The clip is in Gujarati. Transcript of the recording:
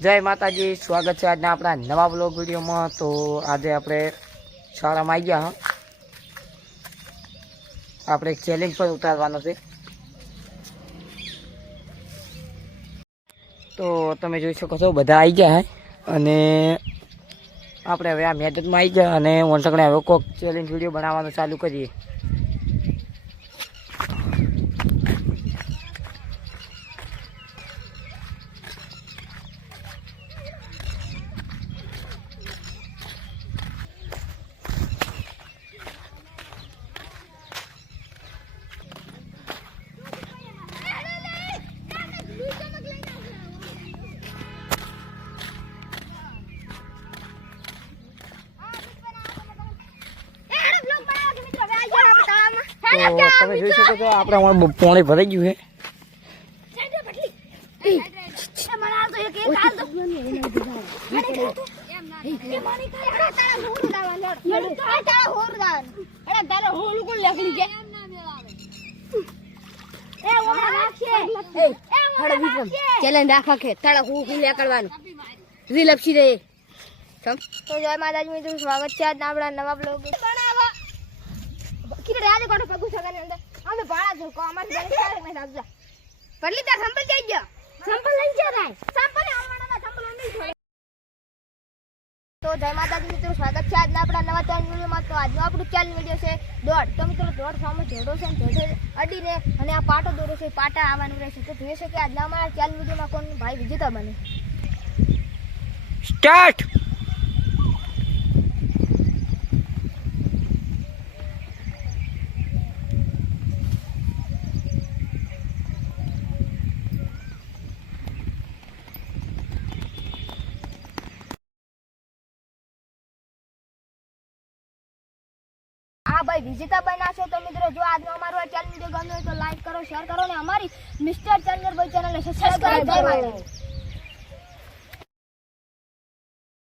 જય માતાજી, સ્વાગત છે આજના આપણા નવા બ્લોગ વિડીયોમાં. તો આજે આપણે શાળામાં આવી ગયા, હા. આપણે ચેલેન્જ પર ઉતારવાનો છે. તો તમે જોઈ શકો છો, બધા આવી ગયા અને આપણે હવે આ મેદાનમાં આવી ગયા અને વંટકણે હવે કોક ચેલેન્જ વીડિયો બનાવવાનું ચાલુ કરીએ. તો તમે જોઈ શકો છો આપણે અમારું પોણી ભરાઈ ગયું છે. ચેલેન્જ રાખા કે તાળા હું હું કરવાનું વિલપસી રે. તો જય માતાજી મિત્રો સ્વાગત છે આજના આપણા નવા બ્લોગ ભાડા જો કો અમાર ઘરે ક્યારે મેં પડલી તાર સંપલ જઈ ગયો. સંપલ લઈ જા રાય સંપલ આવવાના સંપલ નહીં તો જય માતાજી મિત્રો સ્વાગત છે આજના આપણા નવા ચેનલ વિડીયોમાં તો આજનો આપણું ચેનલ વીડિયો છે દોડ તો મિત્રો દોડ સામે જોડો છે ને જોડે અડીને અને આ પાટો દોરો છે પાટા આવવાનું રહેશે. તો જોઈએ છે કે આજના અમારા ચેનલ વિડીયોમાં કોણ? ભાઈ વિજેતા બને. સ્ટાર્ટ આ ભાઈ વિજેતા બન્યા છે તો મિત્રો જો આજનો અમારો આ ચેનલ વીડિયો ગમ્યો હોય તો લાઈક કરો શેર કરો ને અમારી મિસ્ટર ચંદ્રભાઈ ચેનલને સબસ્ક્રાઇબ કરો.